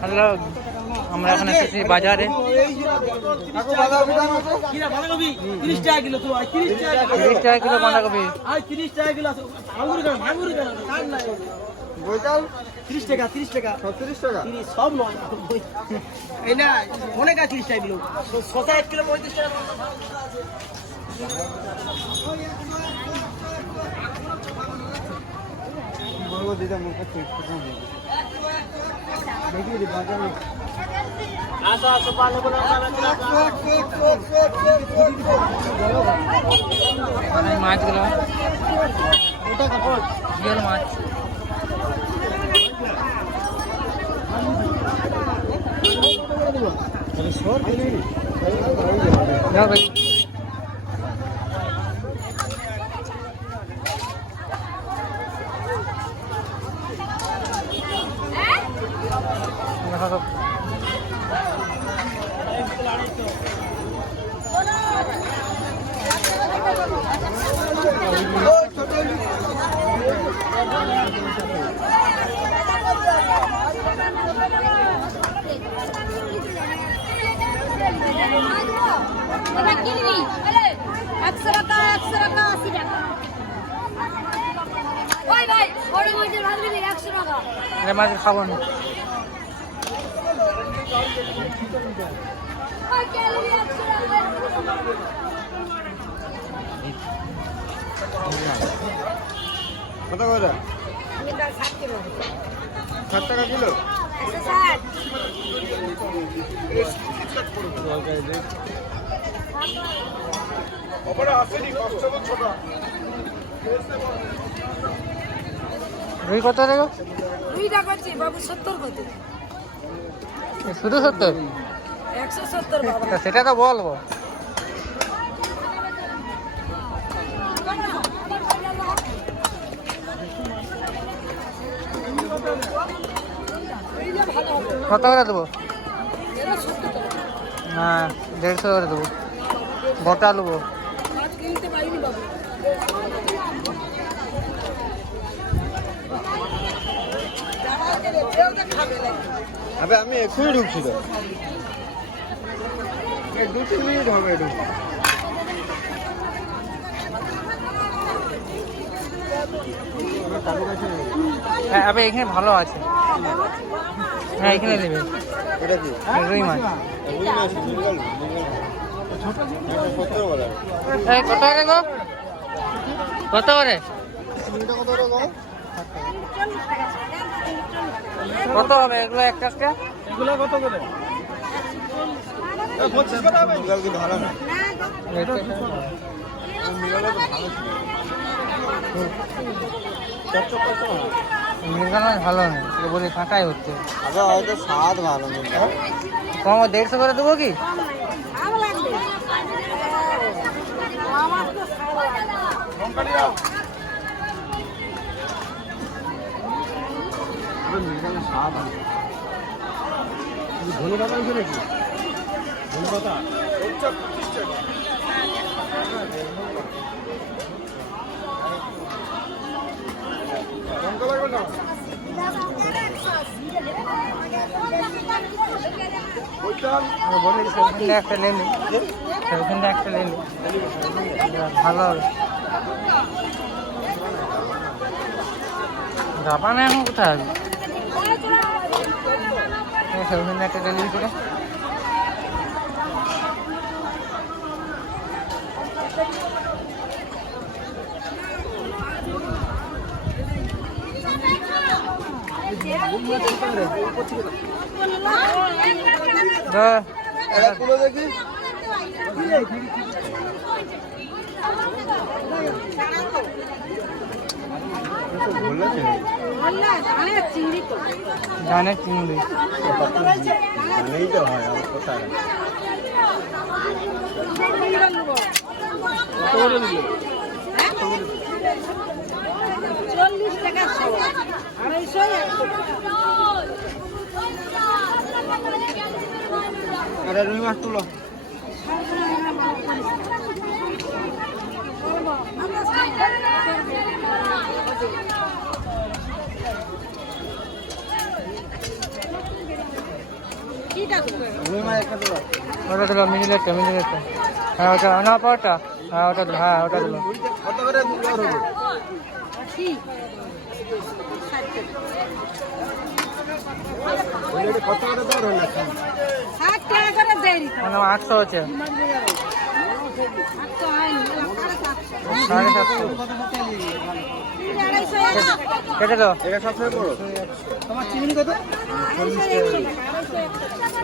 Hello, আমরা এখন এসেছি বাজারে। 30 টাকা কিলো বাঁধাকপি। 30 টাকা কিলো বাঁধাকপি। 30 টাকা কিলো আঙুর কেন? 30 টাকা 36 টাকা সব নয়। এই না অনেক আছে 30 টাকা কিলো। শসা 1 কিলো 35 টাকা। আসো পালে বলে মাছগুলো মাছ মাছ খাবো না। কত করে? 60 টাকা কিলো। রুই কত টাকা? রুইটা করছি বাবু 70 কত? শুধু 70? 170 বাবা। সেটা তো বলবো। কত করে দেবো? হ্যাঁ 150 করে দেবো। গোটা নেবো। আবে আমি এখনই ঢুকছি তো। 2-3 মিনিট হবে ঢুক। হ্যাঁ আবে এখানে ভালো আছে। হ্যাঁ এখানে নেবে। এটা কি? রুই মাছ। রুই মাছ মিলল। ছোট বড়। এই কত করে গো? কত করে? এটা কত করে গো? কত হবে এগুলো এক টাকা? এগুলো কত করে? 25 টাকা হবে। মিলল কি ভালো না? মিললে তো ভালো ছিল। মৃগেল মাছ ভালো নেই, বলি কাঁটাই হচ্ছে। আবে হয়তো স্বাদ ভালো নেই। কম 150 করে দেবো কি? ধনে পাতা আছে নাকি? ধনে পাতা একটা লেলে সেখানে একটা লেলে ভালো হবে। জাপানে এখন কোথায় হবে? সেখানে একটা লেলে করে দেখি ধানের চিংড়ি নেই তো হয় আর কোথায়? কত করে দিল? 40 টাকা 250 আরে রুই মাছ তুলো। ওটা দিল মিডিলেটটা মিডিলেটটা। হ্যাঁ ওটা না পাওয়াটা, হ্যাঁ ওটা দিল, হ্যাঁ ওটা দিল। কত করে দর হবে? কত করে দর হলো? 60 টাকা করে দেই। মানে 800 হচ্ছে, 800 হয়নি, 750। কেটে দাও। এটা সবথেকে বড়। তোমার চিংড়ি কত?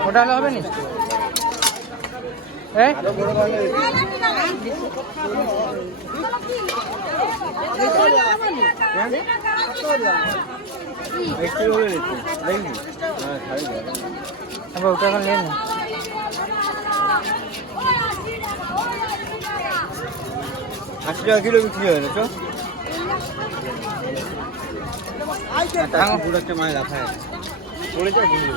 ওটা হলে হবে নি? এই আরো বড় ভালো। একটু হলে দিচ্ছি দেখি। হ্যাঁ খাই দাও। আবার ওটা এখন নেন। 80 টাকা কিলো বিক্রি হয় না তো? পুরো একটা মাছ রাখা আছে। পড়ে যায় কিলো।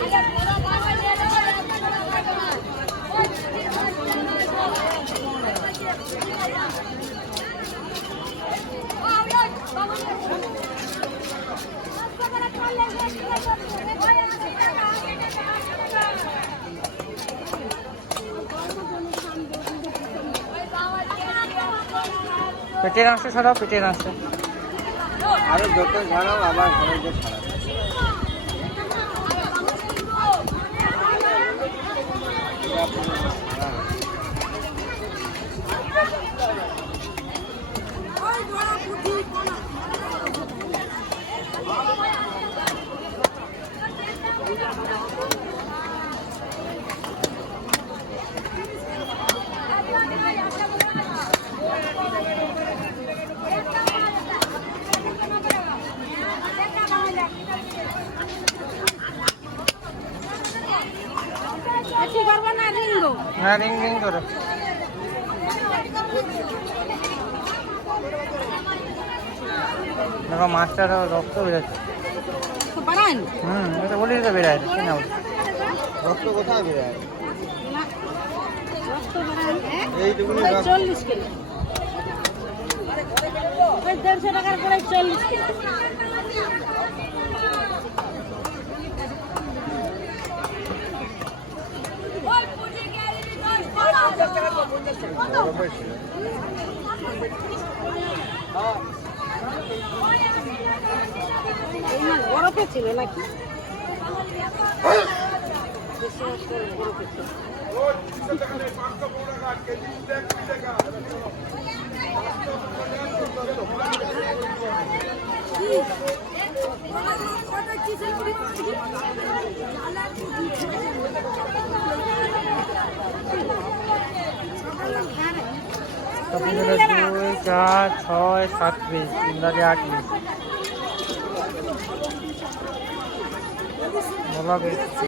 পেটের অংশ ছাড়াও, পেটের অংশ। আরো যত ঝাড়াও আবার ঘরে যে ছাড়া। এটি করবো না রিঙ্গো। হ্যাঁ রিং রিং করে। দেখো মাছটার রক্ত বেরোচ্ছে। তো বাড়ান এটা বলিস তো বেরোয় কি না? রক্ত কোথায় বেরোয়? না রক্ত বাড়ান এইটুকুনি ওই রক্ত। 40 কিলো ওই 150 টাকার করে 40 কিলো এই মাছ বরফে ছিল নাকি? দেশি মাছটা বরফে ছিল। তখন 2, 4, 6, 7 পিস, 8 পিস। বলা